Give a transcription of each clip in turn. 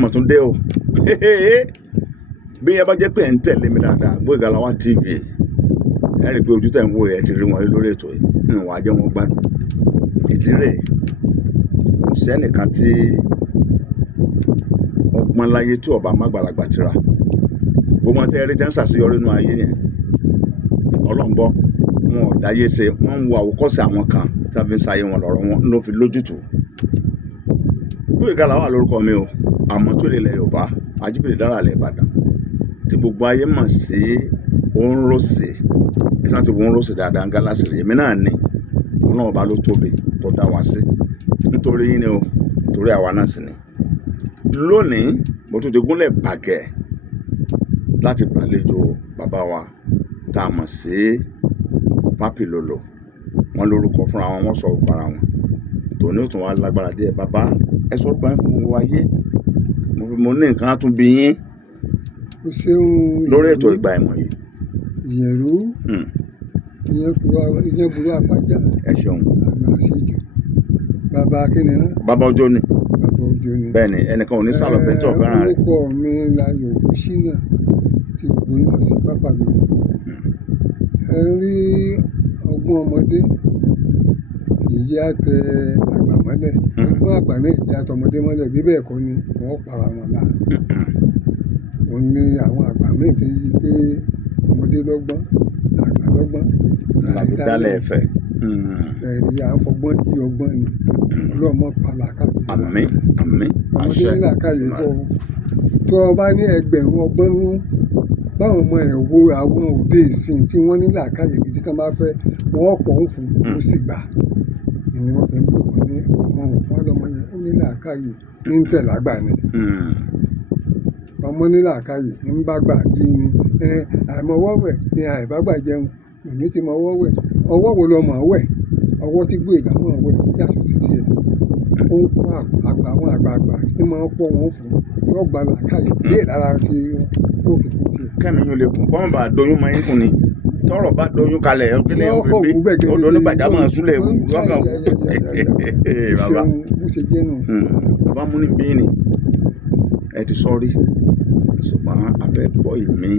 àmọ̀ tún dé o bí ẹ bá jẹ́ pé ẹ̀ ń tẹ̀lé mi dáadáa Gboyega Lawan TV ẹ rí i pé ojú tẹ̀ ń wò ẹ ti rí wọn lórí ètò yìí nínú wàá jẹ́ wọn gbádùn ìdí rẹ̀ kò sẹ́nìkan tí ọgbọ́n láyé tí ọba mágbàlagbà tira gbogbo ọtí ẹrí tẹ́ ń ṣàṣeyọrí nínú ayé yẹn ọlọ́ngbọ́ wọn ò dáyé ṣe wọ́n ń wo àwòkọ́ṣe àwọn kan tí wọ́n fi ń ṣayé wọn lọ́rọ̀ wọn ló fi lójútùú Gboyega Lawan lórúkọ mi o àmọ́ tó lè lẹ Yorùbá Ajíbìlẹ̀ dára lẹ Ìbàdàn tí gbogbo ayé mọ̀ sí òǹrọ̀ṣẹ̀ ìsàn tí òǹrọ̀ṣẹ̀ dáadáa ń gálásì rè èmi náà ni ọlọ́run ọba ló tóbi tó dá wa sí nítorí yín ni o torí àwa náà sì ni lónìí mo tún ti gúnlẹ̀ bàgẹ́ láti gbàlejò bàbá wa tá a mọ̀ sí Papi Lolo wọn lórúkọ fúnra wọn wọ́n sọ orúkọ ara wọn tòní ò tún wá lágbára díẹ̀ bàbá ẹ sọ pé fún gbogbo ayé mo ní nǹkan á tún bí yín lórí ètò ìgbà ìmọ̀ yìí. Ìyẹ̀rú ìyẹn burú àpájà ẹ ṣeun àgbà àṣejù bàbá akínní náà. bàbá ọjọ́ ni bàbá ọjọ́ ni. bẹ́ẹ̀ ni ẹnìkan ò ní sálọ pẹ́ntọ́ fẹ́ràn rẹ̀. orúkọ mi Láyọ̀ Ògúnṣínà tí gbogbo yín mọ̀ sí Papa Lolo. ẹ rí ọgbọ́n ọmọdé ìyí àtẹ àgbà mọ́lẹ̀ ọgbọ́n àgbà náà ìyí àtẹ ọmọdé mọ́lẹ̀ bí bẹ́ẹ̀ kọ́ ni wọ́n para wọn la. òun ni àwọn àgbà míì fi yí pé ọmọdé lọ́gbọ́n àgbà lọ́gbọ́n. làbúdálẹ̀ ẹ̀fẹ̀. ẹ̀rí à ń fọgbọ́n yí ọgbọ́n ni ọlọ́mọ pàlàkàyè. àmín àmín ọmọdé ní làkàyè bọ̀ tó o bá ní ẹgbẹ̀rún ọgbọ́n nú báwọn ọmọ ẹ̀ wo àwọn òde ìsìn tí wọ́n ní làkàyè gidi tí wọ́n bá fẹ́ wọ́n pọ̀ ń fún ó sì gbà ni wọ́n fi ń pè wọ́n ní ọmọ wọn lọ́mọ yẹn ó ní làkàyè ní ń tẹ̀ lágbà ni ọmọ ní làkàyè ń bá gbà jí ni àìmọwọ́wẹ̀ ni àìbágbà jẹun èmi ti mọwọ́wẹ̀ ọwọ́ wo lọmọ wẹ̀ ọwọ́ tí Gboyega mọ̀ wẹ̀ yàtọ̀ títí ẹ̀ ó ń kó àwọn àgbààgbà tí máa ń pọ̀ wọ́n fún yóò gba làkàyè díẹ̀ lára tí yóò fi kún tiẹ̀. kẹ́mi yóò lè kún kọ́mọ̀ bá doyún mọ́ yín kùn ni tọ́rọ̀ bá doyún kalẹ̀ ọ̀kẹ́lẹ̀ òbí odò onígbàjámọ̀ súlẹ̀ wù lọ́kàn bàbá bó ṣe jẹ́ nù. bàbá mú ní bíìnì ẹ ti sọ rí ṣùgbọ́n afẹ́ gbọ́ ìmí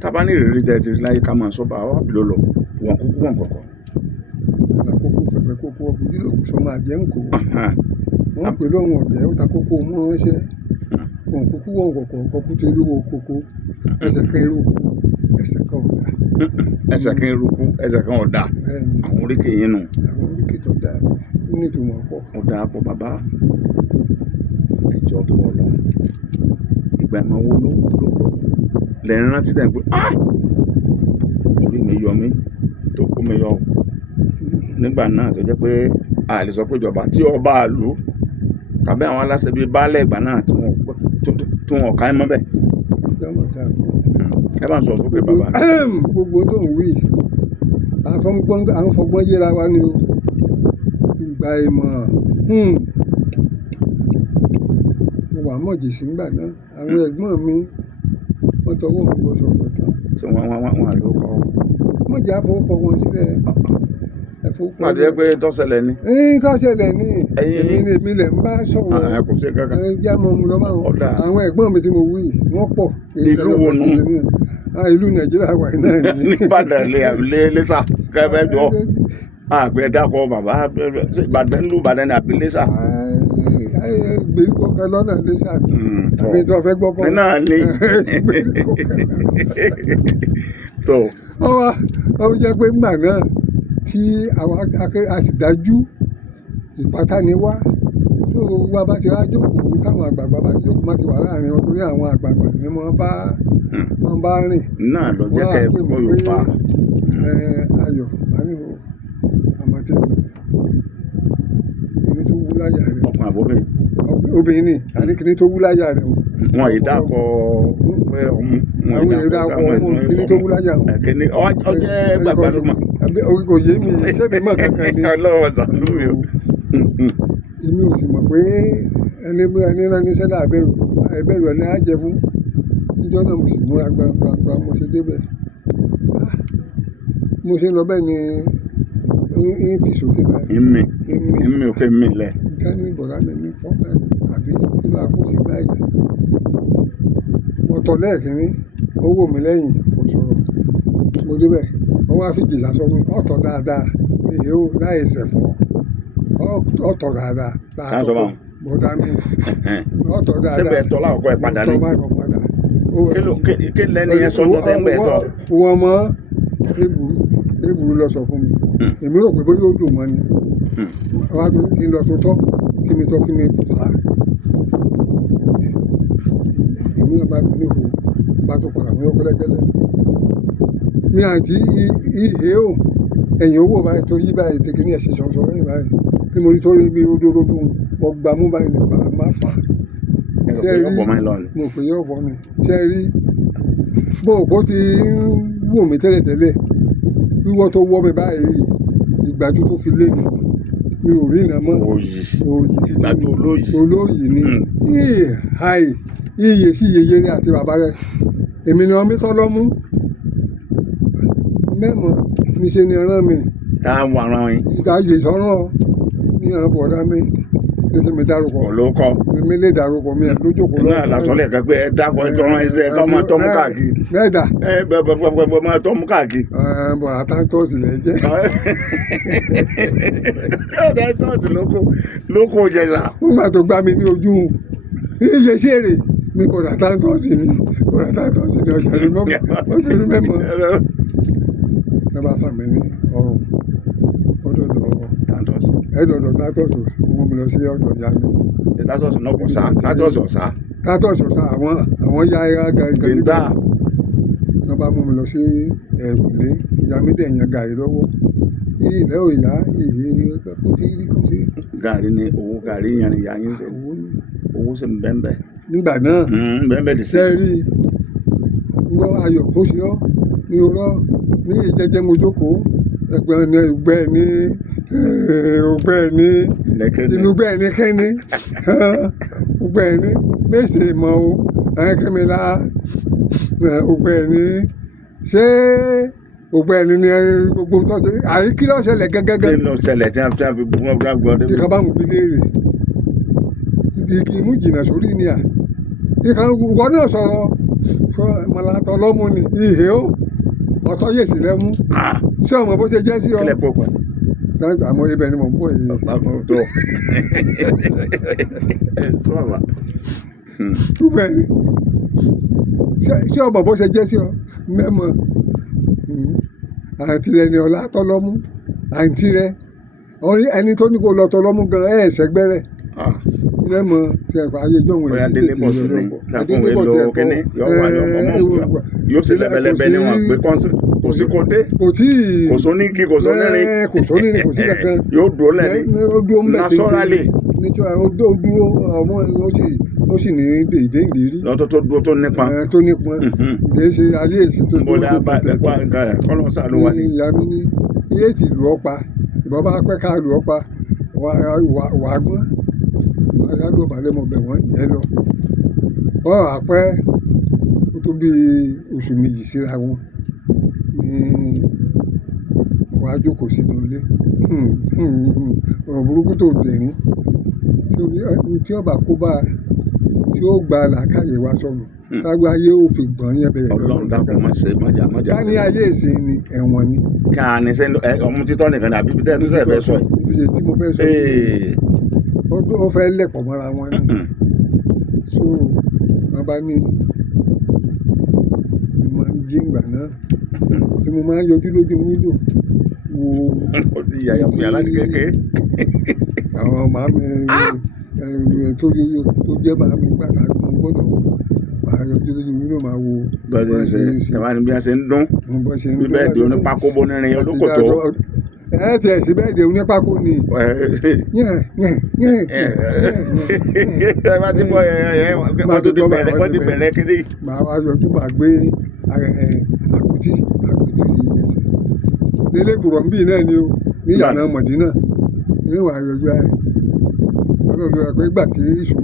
tábà ní ìrírí tẹ́ ti rí láyé ká máa sọ bá Papi Lolo wọn kúkú wọn kọ̀kọ̀. àlàkókò fẹ̀fẹ̀ kókó ọkùnrin lòkù sọmọ àjẹ́ ń kó wọ́n pè lọ́wọ́n ọ̀tẹ̀ ó ta kókó mọ́ ránṣẹ́ wọn kúkú wọn kọ̀kọ̀ kọ́kú tó lówó kókó ẹsẹ̀ kan eruku ẹsẹ̀ kan ọ̀dà. ẹsẹ̀ kan eruku ẹsẹ̀ kan ọ̀dà àwọn oríkè yín nù. àwọn oríkè tó dáa ó ní ìtumọ̀ pọ̀. ó dáa pọ̀ bàbá ẹjọ́ tó wọ̀ lọ ìgbà ìmọ̀ wo ló lẹ́yìn rántí tẹ̀ ń pé orí mi yọ mí tó kó mi yọ nígbà náà tó jẹ́ pé a lè sọ pé ìjọba tí ọba àlú tàbí àwọn aláṣẹ bíi baálé ìgbà náà tí wọn ká ẹ mọ́ bẹ́ẹ̀. ẹ bá ń sọ sókè bàbá. gbogbo tó ń wí àwọn fọgbọ́n yéra wa ni o ìgbà ìmọ̀ mo wà mọ̀jì sí ìgbà náà àwọn ẹ̀gbọ́n mi wọ́n tọwọ́ mi bọ́ sọ̀rọ̀ tán. tí wọ́n àlọ́ kọ́. mọ̀jì àfọwọ́kọ wọn sílẹ̀ ẹ̀fọ́kọ. má ti jẹ́ pé tọ́sẹ̀lẹ̀ ni. tọ́sẹ̀lẹ̀ ni èmi lẹ̀ ń bá sọ̀rọ̀. kò sí kankan. já mọ́ mu lọ́wọ́ àwọn ẹ̀gbọ́n mi tí mo wí wọ́n pọ̀. ìlú wo nù. ìlú Nàìjíríà wà náà ni. Ìbàdàn lẹ́sà kẹfẹ́ jọ àgbẹ̀ dákọ̀ bàbá Ìbàdàn lù Ìbàdàn ní àbí lẹ́sà. gbèríko kan lọ́nà lẹ́sà àbí tó fẹ́ gbọ́ kọ́. náà ni. tó. ó jẹ́ pé ńgbà náà tí àwọn a sì dájú ìpátá ni wá tó wá bá ti wá jókòó táwọn àgbààgbà bá ti jókòó má ti wà láàrin wọn torí àwọn àgbààgbà ni wọ́n bá rìn. náà lọ jẹ́ kẹ́ ẹ gbọ́ Yorùbá. ayọ̀ àníwò àmọ̀tẹ́kùn kìnní tó wú láyà rẹ̀. ọkùnrin àbóbìnrin. obìnrin ni àní kìnní tó wú láyà rẹ̀. wọn yìí dákọ pé ọmú. àwọn èèyàn dákọ ọmú kìnní tó wú láyà rẹ̀. kìnní ọjẹ́ gbàgbàdùmọ̀. orí kò yé mi sẹ́mi mọ̀ kankan ni. ọlọ́wọ́ sàlú mi o. èmi ò sì mọ̀ pé ẹni rán ní sẹ́lá àbẹ̀rù ẹni á jẹ fún ìjọ náà mo sì múra gbàgbà mo ṣe débẹ̀ mo ṣe lọ bẹ́ẹ̀ ni ń fi sókè báyìí. ìmì òkè mi lẹ̀. nǹkan ní bọ̀dá mi ní fọ́ọ̀mù àbí kí ló àkóso gbáyà tọ̀ lẹ́ẹ̀kínní ó wò mí lẹ́yìn kò sọ̀rọ̀ mo débẹ̀ ó wá fi jìsà sọ mi ọ̀tọ̀ dáadáa èyí ó láì ṣẹ̀fọ́ ọ̀tọ̀ dáadáa Ká sọ báwọn. bọ̀dá mi ọ̀tọ̀ dáadáa Síbẹ̀ tọ́ láwùkọ́ ẹ̀ padà ní. ọ̀tọ̀ báyìí padà. Kí lẹ́ni yẹn sọ́jọ́ tẹ́ ń gbẹ̀ tọ́? wọ́n mọ èbùrú lọ sọ fún mi èmi rò pé bóyá ó dùn mọ́ ni wá tó kí n lọ tó tọ́ kí mi tọ́ kí mi fà á èmi náà bá mi níhò bá tó padà mọ́ yọ́kọ́lẹ́kẹ́lẹ́ mi àti ìhè o ẹ̀yìn owó báyìí tó yí báyìí tèkí ní ẹ̀sìn ṣọ̀ṣọ̀ lẹ́yìn báyìí tí mo rí tó rí bí ródóródó mo gbà mú báyìí nípa má fà á ṣe rí mo pè yọ̀ fọ́ mi ṣe rí bó òpó ti ń wò mí tẹ́lẹ̀tẹ́lẹ̀ wíwọ́ tó wọ́ mi báyìí ìgbàjú tó fi lé mi ò rí iná mọ́ Òyì gidi ìgbàdo olóyì ni iye sí yeye rẹ àti bàbá rẹ èmi ni ọmọ sọ lọ́mú mẹ́mọ̀ níṣe ni ọ̀ràn mi Ká wà rán yín. ìtàyè sọ́rọ̀ ní àbọ̀dá mi tètè mi dárúkọ Olókọ́. mi lè dárúkọ mi lójókòó Inú àlàsọ́lẹ̀ kan pé ẹ dákọ̀ ẹ tọ́rọ ẹsẹ̀ ká máa tọ́ mú káàkiri. mẹ́ẹ̀dá Ẹ bẹ̀bẹ̀bẹ̀bẹ̀ máa tọ́ mú káàkiri. bọ̀ àtàntọ́sì lẹ́ jẹ́ Ẹ tọ́sí lóko jẹ̀sà. wọ́n máa tó gbá mi ní ojú iye ṣèrè mi kò àtàntọ́sì ni ọjà rẹ̀ mọ́bìnrin mẹ́mọ́ ẹ bá fà mí ní ọrùn ẹ̀dọ̀dọ̀ tátọ̀sì wọ́n mi lọ sí ọ̀dọ̀ ìyá mi. Tátọ̀sì náà kò sá. Tátọ̀sì ọ̀sá. tátọ̀sì ọ̀sá àwọn ya gàrí Gbẹ̀ndà. wọ́n bá mú mi lọ sí ẹ̀kúlé ìyá mi dẹ̀ yan gàrí lọ́wọ́ ilẹ̀ òyà kò tí rí kò sí. Gàrí ni owó gàrí yan ni ìyá yín ṣe. Owó sì ń bẹ́ẹ̀ nígbà náà bẹ́ẹ̀ dì sí. ṣe rí gbọ́ ayọ̀ kó ṣe ọ́ ní orọ́ ní ìjẹ́jẹ́ mo jókòó ẹgbẹ́ ní inú gbẹ́ ní kẹ́ni gbẹ́ ní gbèsè mọ́ o kẹ́mi la gbẹ́ ní ṣé gbẹ́ ní gbogbo tó ṣe àyè kí ló ṣẹlẹ̀ gẹ́gẹ́. Kí ló ṣẹlẹ̀ tí a fi bu wọn gbàgbọ́ dé. kíkà bá mú bí léèrè igi imú jìnnà sórí ni à kíkà wọ́n náà sọ̀rọ̀ mọ̀látọ̀ lọ́mú ni ìhè ó ọ̀tọ̀ yèsì lẹ́mú ṣé ọmọ bó ṣe jẹ́ sí ọ. Kílẹ̀ pọ̀ pọ̀. àmọ́ ibẹ̀ ni mò ń bọ̀ yìí. Tó. Sọ̀rọ̀. túbẹ̀ ni ṣé ọmọ bó ṣe jẹ́ sí ọ mẹ́mọ̀ àǹtí rẹ ni ọ̀la tọ́lọ́mú àǹtí rẹ ẹni tó ní kó lọ tọ́lọ́mú gan ẹ̀ ṣẹ́gbẹ́rẹ́ mẹ́mọ̀ tí ẹ̀kọ́ ayé jọ̀wọ́ Bóyá délé bọ̀ sí ni. Sàkóńwé lo kíní yọ wà ní ọmọ mọ̀ yóò sì lẹ́bẹ̀lẹ́bẹ̀ níwọ̀n pé kọ́ńsì kò sí kóńté. kò tí Kò sóníkì kò sónírin. kò sónírin kò sí kankan. Yóò dúró lẹ́ni. ó dúró ń bẹ̀ Naturally. nítorí ó dúró ọmọ ó sì ní dèédé ìdérí. Lọ́tọ́ tó dúró tó nípa. tó nípọn kì í ṣe ayé èsì tó dúró Bọ́lá tó bá tẹ̀ ẹ̀kọ́ àga ẹ̀ kọ́lọ́ sàánú wa ni. ìyá mi ní iye tí lù ọ́ pa ìbọn bá pẹ́ ká lù ọ́ pa wà á gbọ́n ayájọ́ balẹ̀ mọ̀ bẹ̀ wọ́n yẹn lọ. wọ́n á pẹ́ ó tó bí oṣù méjì síra wọn ní wọ́n á jókòó sínú ilé ọ̀rọ̀ burúkú tó dẹ̀rín tí ọba kó bá tí ó gba làákàyè wa sọ̀rọ̀ tágbá ayé ò fi gbọ̀n yẹn bẹ̀rẹ̀ Ọlọ́run dákun má ṣe mọ́jà. ká ní ayé ìsìn ni ẹ̀wọ̀n ni. Kí a ní sẹ́ni ọmọ títọ́ nìkan ní àbí bí tẹ́ẹ̀ tó sẹ́ẹ̀ fẹ́ sọ yìí. ibi tí mo fẹ́ sọ yìí ó fẹ́ lẹ̀pọ̀ mọ́ra wọn ni so wọ́n bá ní mo máa ń jí ìgbà náà tí mo máa ń yọjú lójú wíńdò wo Ó ti yàyà fún yàrá ní kékeré. àwọn màámi tó jẹ́ màámi gbàgbà mo gbọ́dọ̀ máa yọjú lójú wíńdò máa wo Bọ́sẹ̀ ṣe ṣẹ̀wá ni bí a ṣe ń dún. bó ṣe ń Bí bẹ́ẹ̀ di onípákó bónírin olókòtó. ẹ tiẹ̀ sí bẹ́ẹ̀ de onípákó ni Ẹ bá ti bọ̀ wọ́n tó ti bẹ̀rẹ̀ kéde. màá wá yọjú màá gbé àkútì ẹsẹ̀ lélẹ́kùrọ̀ ń bì náà ni o níyànà mọ̀dínà ní wàá yọjú ayé ọlọ́run rẹ̀ pé ìgbà tí ìṣó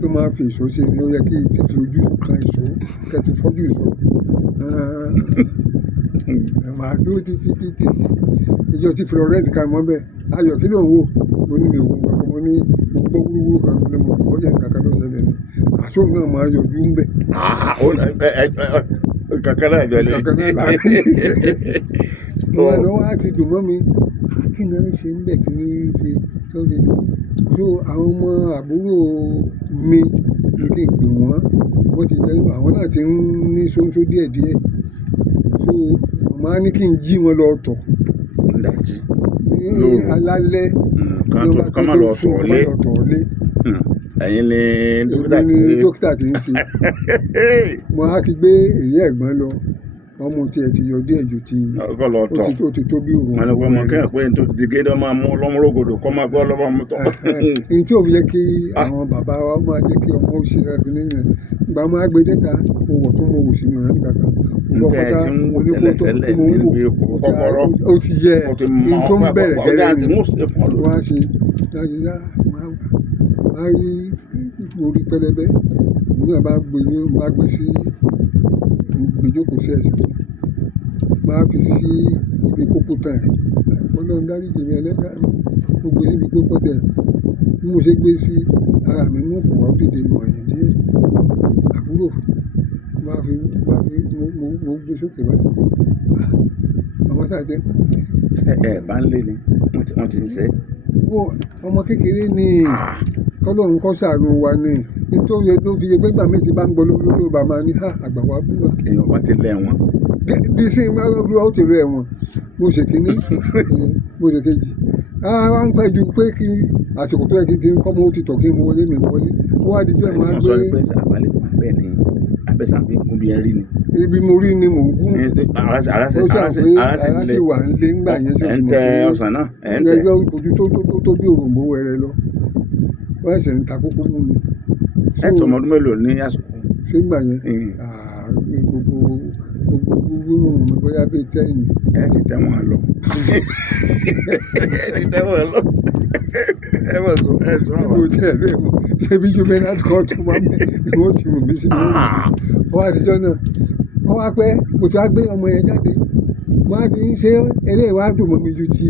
tó máa fi ìṣó ṣe ni ó yẹ kí ti fi ojú kan ìṣó kẹtù fọ́jú ìṣó màá dúró títí ìjọ tí florence ká mọ́ bẹ́ẹ̀ ayọ̀ kí ló ń wò mo ní mi ò wò kankan mo ní mo gbọ́ wúrúwúrú kan mo ní mo gbọ́ yẹn kankan ló ṣẹlẹ̀ ní àsóhùn náà máa yọjú ń bẹ̀. kankan náà jọ lé. Kankan náà là ń lọ́wọ́ á ti dùn mọ́ mi kí ni wọ́n ṣe ń bẹ̀ kí ni ṣe tó ṣe. So àwọn ọmọ àbúrò mi ní kí n pè wọ́n ti dẹ́nu àwọn náà ti ń ní ṣóńṣó díẹ̀díẹ̀. So màmá ní kí n jí wọn lọ tọ̀ Ǹdàjí. ní Lóru. alálẹ́ Ká má lọ tọ̀ lé. Ẹ̀yin ni dókítà èmi tí. ni dókítà tí ń ṣe. Mo á ti gbé èyí ẹ̀gbọ́n lọ ọmọ tiẹ̀ ti yọ díẹ̀ ju ti Kọ́ lọ tọ̀. ó ti tó bí òun. Wọ́n ní kó mọ kẹ́hìn pé tó ti gé dọ́ máa mú ọlọ́mọrógòdò kọ́ máa gbọ́ ọlọ́mọ tọ̀. Èyí tí ò fi yẹ kí àwọn bàbá wa máa jẹ́ kí ọmọ ó ṣe ẹ̀kúnlẹ̀ yẹn ìgbà máa gbé dẹ́ta mo wọ̀ tó mo wò sínú ọ̀rẹ́ nìkan kan. Nǹkan ẹ̀ ti ń wò tẹ́lẹ̀tẹ́lẹ̀ níbi kọ́kọ́rọ́. ó ti yẹ Ó ti èyí tó ń bẹ̀rẹ̀ ọjà gẹ́gẹ́ àti ni mú ṣe fún ọ lórí. wọ́n á ṣe dájúdá máa rí orí pẹlẹbẹ ìlú náà bá gbé sí gbèjókòó sí ẹsẹ̀ mi máa fi sí ibi kókó tán ẹ̀ Ọlọ́run dáríjì mi ẹlẹ́dàá mi gbogbo ibi kókó tẹ̀ bí mo ṣe gbé sí ara mi mú fún wa ó dìde ìmọ̀ ẹ̀yìn díẹ̀ àbúrò mo gbé sókè báyìí ọmọ tá a ti Ẹ bá ń lé ni wọ́n ti ń ṣe. ọmọ kékeré ni kọ́lọ́run kọ́ ṣàánú wa ni nítorí tó fi yẹ pé gbàmí ti bá ń gbọ́ lórí bàmá ní àgbà wa búra Èèyàn bá ti lẹ̀ wọ́n. bí sí máa ń lu ọ̀tẹ̀ rẹ̀ wọ̀n mo ṣe kínní mo ṣe kejì wá ń pẹ́ ju pé kí àsìkò tó yẹ kí n ti ń kọ́ mọ́ ó ti tọ̀ kí n wọlé mi wọlé ó wá di jẹ́ máa Wọ́n gbé sọ ní pé àbálẹ̀ wà bẹ́ẹ̀ ni abẹ́sàbí gún bí ẹ rí ni. ibi mo rí ni mò ń gún Ara ó ṣàpé ara sì wà nílé ńgbà yẹn ẹ̀ ń tẹ ọ̀sán náà ẹ̀ ń tẹ. ẹgbẹ́ ojú tó bí òròǹbó wẹrẹ lọ wọ́n ẹ̀sẹ̀ ń ta kókó mú mi. Ẹ tọmọ ọdún mélòó ní àsìkò. ṣé gbà yẹn gbogbo nù mí bóyá bíi tẹ́yìn Ẹ ti tẹ́ wọn lọ. Ẹ ti tẹ́ wọn lọ. Ẹ wọ̀ sọ ẹ sọ mo àwọn. tẹ̀ lé wọn ṣé bí juvenile court máa ń bẹ ìwọ́n ti rù mí sí mi wọ́n àtijọ́ náà wọ́n wá pẹ́ mo ti wá gbé ọmọ yẹn jáde mo á ti ń ṣe eléyìí wá dùn mọ́ mi ju ti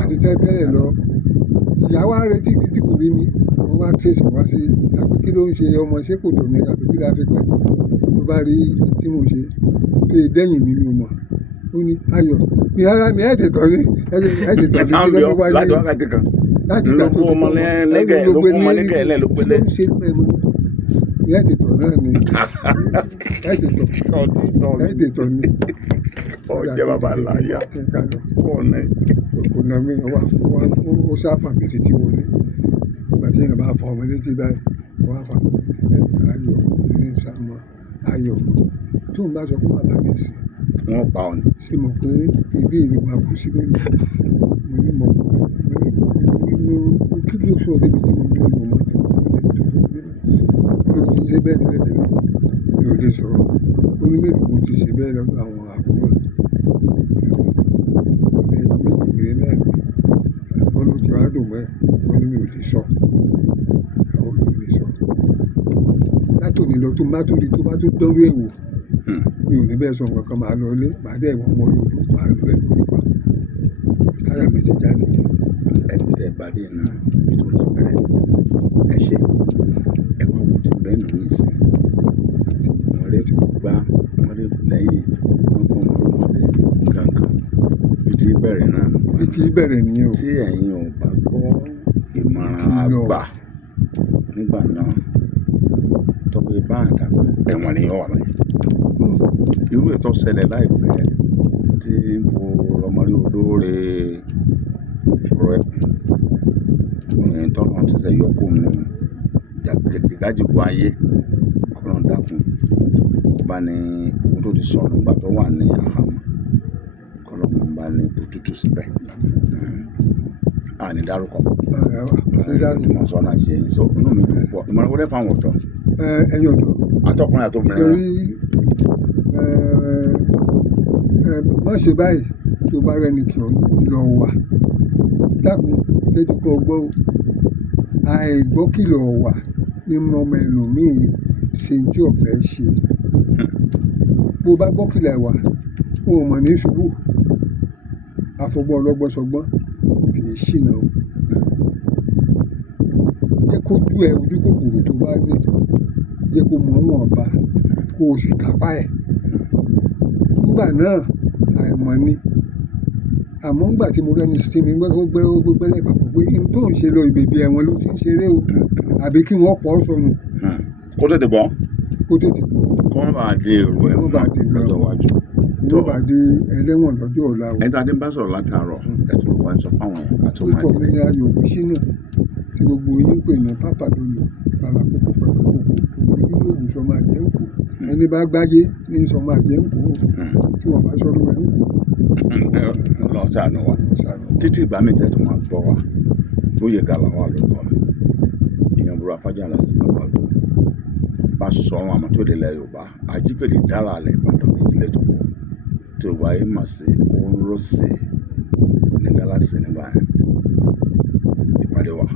àti tẹ́lẹ̀ lọ ìyàwó àrètí títí kò rí mi wọ́n wá tẹ̀sí wá sí àbí kí ló ń ṣe ọmọ ṣé kò tó ní àbí kí láfi pẹ́ ló bá rí tí mo ṣe tó yẹ dẹ́yìn mi ò mọ̀ ó ní ayọ̀ ní ara mi ẹ̀ tètò ní ẹ̀ tètò ní kí ló wá Láti ní wákàtí kan. láti ló fún ọmọ lẹ́gẹ̀ẹ́ ló fún ọmọ lẹ́gẹ̀ẹ́ lẹ́ ló pélé. ló ń ṣe pẹ́ mo ní ẹ̀ tètò náà ni ẹ̀ tètò ni Ọjẹ́ bàbá láyà. Ọ̀nà kò nà mí ó sáfà mi títí wọlé ìgbà tí èèyàn bá fọ ọmọ létí báyìí wọ́n á fà ayọ̀ ní sàmọ́ ayọ̀ tó ń bá sọ fún bàbá mi sí wọ́n pa ọ̀nà. ṣe mọ̀ pé ibi ìlú máa kú síbẹ̀ ni mo ní mọ̀ kí ló sọ débi tí mo ní mo mọ̀ tí mo sọ débi tó sọ débi kí ló ti ṣe bẹ́ẹ̀ tẹ́lẹ̀tẹ́lẹ̀ mi ò lè sọ̀rọ̀ ó ní mélòó mo ti ṣe bẹ́ẹ̀ lọ́dọ̀ àwọn àbúrò ẹ̀ méjì péré náà wọ́n ló ti wá dùn mọ́ ẹ̀ wọ́n ní mi ò lè sọ àwọn ò lè sọ látòní lọ tó bá tó rí tó bá tó dánrú ẹ̀ wò mi ò ní bẹ́ẹ̀ sọ nǹkan kan máa lọ ilé màá dẹ̀ wọ́n mọ́ lójú máa lu ẹ̀ lórí pa ibi táyà mi ti já nìyẹn. Ẹgbẹ́ tẹ ìpàdé náà bí tó lọ bẹ̀rẹ̀ ẹ ṣe ẹ wá wo ti bẹ́ẹ̀ lórí ìsìn wọ́n lè ti gbá wọ́n lè lẹ́yìn wọ́n gbọ́n wọn lọ́wọ́ sí kankan bí ti bẹ̀rẹ̀ náà nù. bí ti bẹ̀rẹ̀ nìyẹn o. Tí ẹ̀yin ò bá gbọ́ ìmọ̀ràn àgbà nígbà náà tọ́pẹ́ bá àdàgbà ẹ̀wọ̀n ni yóò wà báyìí. Irú ètò ṣẹlẹ̀ láìpẹ́ tí mo lọ́mọrí olóore fúrọ́ ẹ̀kún tọ́lọ́ ti ṣe yọkù nù ìgájìgbò ayé ọlọ́run dákun kó bá ní owó tó ti sọnù nígbà tó wà ní àhámọ́ kọ́lọ́mù bá ní bùtútù síbẹ̀ àní dárúkọ ṣé dáàbò mọ̀ sọ́nà ṣe é so inú mi dùn pọ̀ ìmọ̀ràn wọlé fáwọn ọ̀dọ́ ẹ̀yin ọ̀dọ́ atọ́kùnrin àtọ́kùnrin torí má ṣe báyìí tó bá rẹni kí ọ lọ wà dákun tètè kọ́ gbọ́ àìgbọ́kìlọ̀ wà ní ọmọ ẹlòmíì ṣe tí ọ̀fẹ́ ṣe bó bá gbọ́kìlọ̀ wà o mọ̀ ní ṣubú àfọgbọ́n ọlọ́gbọ́sọgbọ́n kì í ṣìnà o jẹ́ kójú ẹ ojú kòkòrò tó bá ní jẹ́ kó mọ̀ wọ́n ọba kó o sì kápá ẹ̀. Nígbà náà àìmọ̀ ni, àmọ́ nígbà tí mo rẹ́ni sí mi gbẹ́lẹ̀ papọ̀ pé n tó ń ṣe lọ ìbèbí ẹ̀wọ̀n ló ti ń ṣeré o, àbí kí wọ́n pọ̀ ọ́ sọnù kó tètè bọ́ kó tètè bọ́, kó má bàa di èrò kó má ẹ̀wọ̀n bàa di èrò lọ́jọ́ ẹ̀wọ̀n. iwájú. kó má bàa di ẹlẹ́wọ̀n lọ́jọ́ ọ̀la o. ẹni tá a ti ń bá sọ̀rọ̀ látàárọ̀ ẹ̀tún olùkọ́ sọ fáwọn èèyàn àti ọmọ Orúkọ mi àdìrẹ. ni Ayọ̀ Ògúnṣínà tí gbogbo yín ń pè ní Pápá Lolo, Balakoko fẹ́fẹ́ koko, ògùn nínú ògùn sọmọ àjẹ́ ń kó. Ẹni bá gbáyé ní sọmọ àjẹ́ ń kó, tí wọ́n bá sọ̀rọ̀ ẹ̀ ń kó. Ọlọ́run ṣàánú wa. Títí ìgbà mi tẹ́tù máa gbọ́ wa Gbóyèga làwọn àlùkò mi èèyàn burú afájà láti bàbá gbó bá sọ̀rọ̀ àmọ́ tó lè lẹ Yorùbá Ajífèdè dára alẹ́ Ìbàdàn ní ìdílé tó kọ tí o wáyé mà sí òun rò sí ní gálásì nígbà yẹn ìpàdé wa.